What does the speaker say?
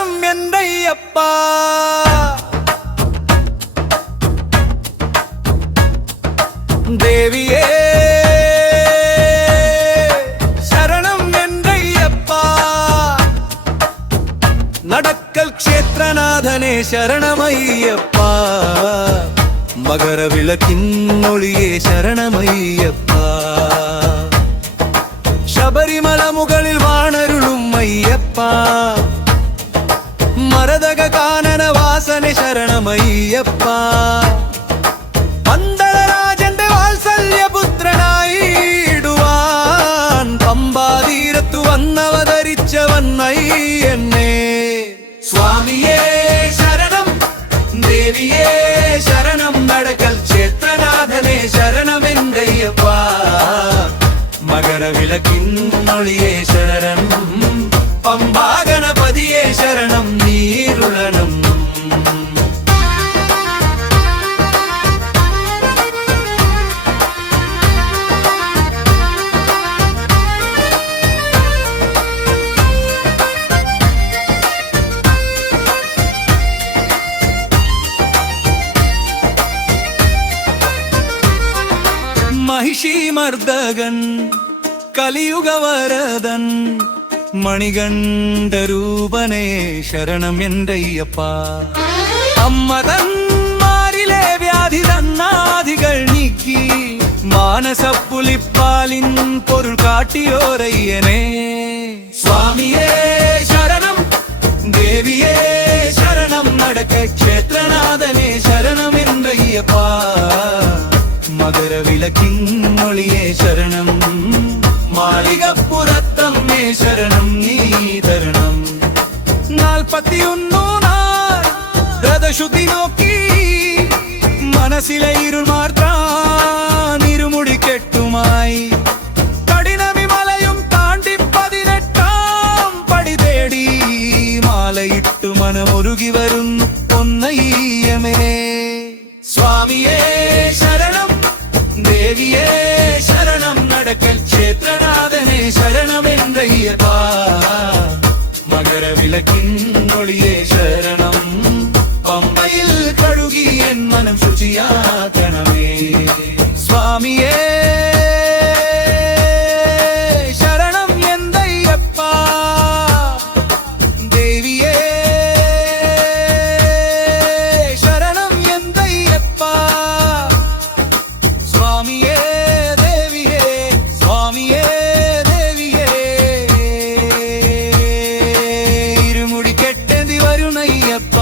சரணம் என்றையப்பா. தேவியே சரணம் என்றையப்பா. நடக்கல் க்ஷேத்ரநாதனே சரணமையப்பா. மகர விளக்கின் ஒளியே சரணமையப்பா. ശബരിമല മുകളിൽ വാണരുളും അയ്യപ്പ. മരതക കാനന വാസനെ ശരണമയ്യപ്പ. പന്തളരാജന്റെ വാത്സല്യപുത്രനായിടുവാൻ പമ്പാതീരത്തു വന്നവതരിച്ചവൻ അയ്യന്നേ. സ്വാമിയേ ശരണം, ദേവിയേ ശരണം, നടക്കൽ ക്ഷേത്രനാഥനേ ശരണമെന്തയ്യപ്പ. മകര വിളക്കിൻ ഒളിയേ ശരണം, പമ്പാ ഗണപതിയേ ശരണം, നീരുളനം. महिषीमर्दगन कलियुगवरदन മണികണ്ഠരൂപനേ ശരണം എന്തയ്യപ്പ. അമ്മതന്മാരിലെ വ്യാധി തന്നാദികൾ നീക്കി മാനസപ്പുലിപ്പാലിൻ പൊരുൾ കാട്ടിയോരയ്യനേ. സ്വാമിയേ ശരണം, ദേവിയേ ശരണം, നടക്ക ക്ഷേത്രനാഥനേ ശരണം എന്തയ്യപ്പ. മകര വിളക്കിൻ ഒളിയേ ശരണം, മാളികപ്പുറത്തമ്മേ ശരണം, നീ തരണം. 41 നാൾ വ്രതശുദ്ധി നോക്കി മനസ്സിലെ ഇരുൾ മാറ്റാൻ ഇരുമുടി കെട്ടുമായി കഠിനവിമലയും താണ്ടി 18 പടി തേടി മാലയിട്ടു മനമൊരുകി വരുന്നു പൊന്നയ്യമേ. സ്വാമിയേ ശരണം, ദേവിയേ ശരണം, നടക്കൽ ക്ഷേത്രനാഥനേ ശരണമെന്തയ്യപ്പ. മകര വിളക്കിൻ ഒളിയേ ശരണം, പമ്പയിൽ കഴുകി എൻ മനം ശുചിയാക്കണമേ. സ്വാമിയേ ശരണം എന്തയ്യപ്പ. ദേവിയേ ശരണം എന്തയ്യപ്പ. സ്വാമിയേ ദേവിയേ, സ്വാമിയേ ദേവിയേ. ഇരുമുടി കെട്ടേന്തി വരുന്നയ്യപ്പ.